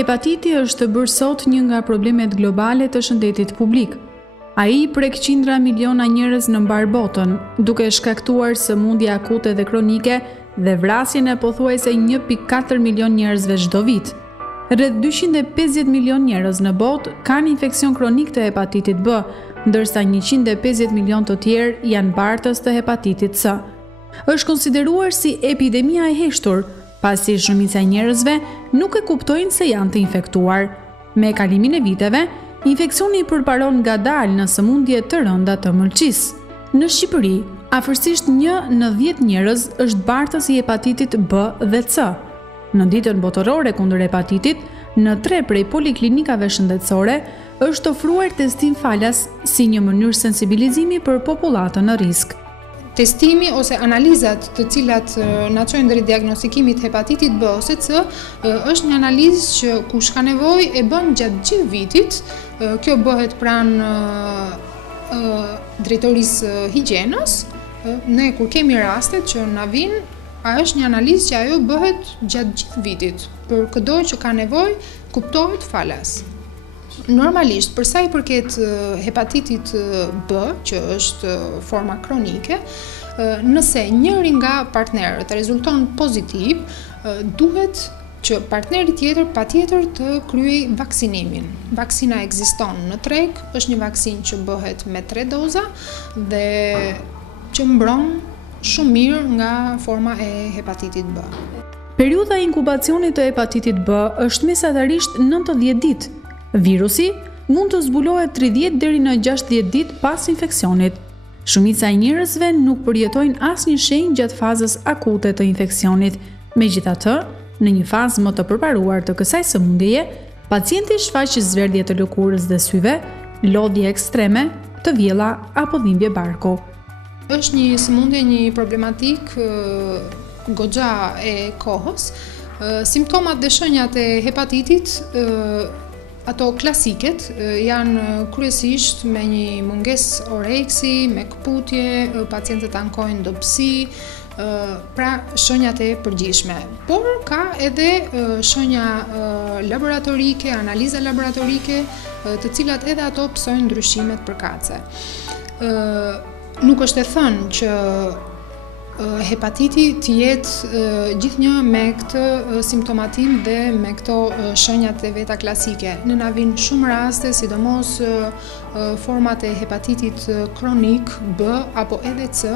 Hepatiti është bërë sot një nga problemet globale të shëndetit publik. Ai prek qindra miliona njerëz në mbar botën, duke shkaktuar sëmundje akute dhe kronike dhe vrasjen e pothuajse 1.4 milion njerëzve çdo vit. Rreth 250 milion njerëz në botë kanë infeksion kronik të hepatitit B, ndërsa 150 milion të tjerë janë bartës të hepatitit C. Është konsideruar si epidemia e heshtur, pasi shumica e njerëzve nuk e kuptojnë se janë të infektuar. Me kalimin e viteve, infeksioni përparon ngadalë në sëmundje të rënda të mëlçisë. Në Shqipëri, afërsisht 1 në 10 njerëz është bartës i hepatitit B dhe C. Në ditën botërore kundër hepatitit, në 3 prej poliklinikave shëndetësore është ofruar testim falas si një mënyrë sensibilizimi për popullatën në risk. Testimi ose analizat të cilat na çojnë drejt diagnostikimit hepatitit B ose C është një analizë që kush ka nevojë e bën gjatë gjithë vitit. Kjo bëhet pranë drejtorisë higjienës. Ne kur kemi rastet që na vinë, është një analizë që ajo bëhet gjatë gjithë vitit. Për çdo që ka nevojë, kuptohet falas. Normalisht, për sa i përket hepatitit B, që është forma kronike, nëse njëri nga partnerët rezulton pozitiv, duhet që partneri tjetër patjetër të kryej vaksinimin. Vaksina ekziston në treg, është një vaksinë që bëhet me 3 doza dhe që mbron shumë mirë nga forma e hepatitit B. Periudha e inkubacionit të hepatitit B është mesatarisht 90 ditë. Virusi mund të zbulohet 30 deri në 60 ditë pas infeksionit. Shumica e njerëzve nuk përjetojnë asnjë shenjë gjatë fazës akute të infeksionit. Megjithatë, në një fazë më të përparuar të kësaj sëmundjeje, pacienti shfaq zverdhje të lëkurës dhe syve, lodhje ekstreme, të vjella apo dhimbje barku. Është një sëmundje, një problematik goxha e kohës. Simptomat dhe shenjat e hepatitit ato klasiket janë kryesisht me një mungesë oreksi, me këputje, pacientët ankojnë dobësi, pra shenjat e përgjithshme. Por ka edhe shenja laboratorike, analiza laboratorike, të cilat edhe ato psojnë ndryshimet përkatëse. Nuk është e thënë që hepatiti të jetë gjithnjë me këtë simptomatim dhe me këto shenjat e veta klasike. Ne na vijnë shumë raste, sidomos format e hepatitit kronik B apo edhe C,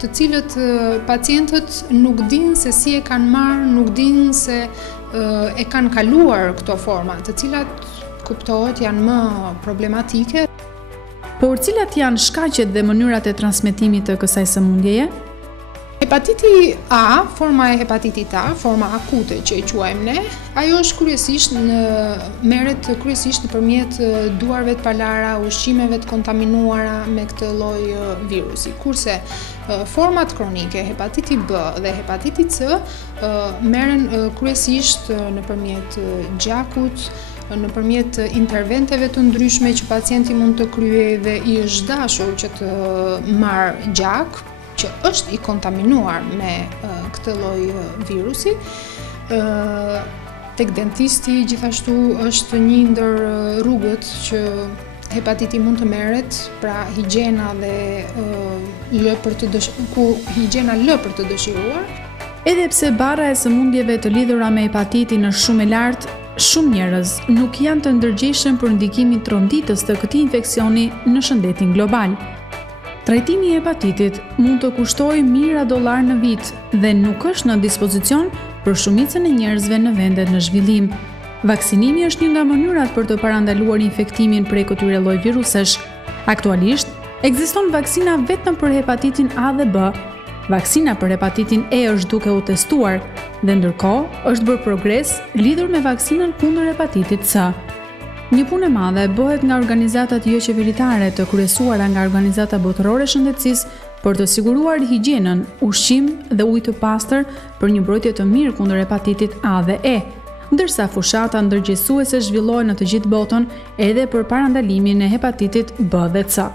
të cilët pacientët nuk dinë se si e kanë marrë, nuk dinë se e kanë kaluar këto forma, të cilat kuptohet janë më problematike. Por cilat janë shkaqet dhe mënyrat e transmetimit të kësaj sëmundjeje? Hepatiti A, forma e hepatitit A, forma akute që i quajmë ne, ajo është merret kryesisht nëpërmjet duarve të palara, ushqimeve të kontaminuara me këtë lloj virusi. Kurse format kronike, hepatiti B dhe hepatiti C, merren kryesisht nëpërmjet gjakut, nëpërmjet interventeve të ndryshme që pacienti mund të kryejë dhe i është dashur që të marrë gjak, që është i kontaminuar me këtë lloj virusi. Tek dentisti gjithashtu është një ndër rrugët që hepatiti mund të merret, pra higjiena dhe higjiena lë për të dëshiruar. Edhe pse barra e sëmundjeve të lidhura me hepatitin është shumë e lartë, shumë njerëz nuk janë të ndërgjegjshëm për ndikimin tronditës të këtij infeksioni në shëndetin global. Trajtimi i hepatitit mund të kushtojë mijëra dollar në vit dhe nuk është në dispozicion për shumicën e njerëzve në vendet në zhvillim. Vaksinimi është një nga mënyrat për të parandaluar infektimin prej këtyre lloj virusesh. Aktualisht, ekziston vaksina vetëm për hepatitin A dhe B. Vaksina për hepatitin E është duke u testuar dhe ndërkohë është bërë progres lidhur me vaksinën kundër hepatitit C. Një punë e madhe bëhet nga organizatat jo qeveritare të kryesuara nga Organizata Botërore e Shëndetësisë për të siguruar higjienën, ushqim dhe ujë të pastër për një mbrojtje të mirë kundër hepatitit A dhe E, ndërsa fushata ndërgjegjësuese zhvillohen në të gjithë botën edhe për parandalimin e hepatitit B dhe C.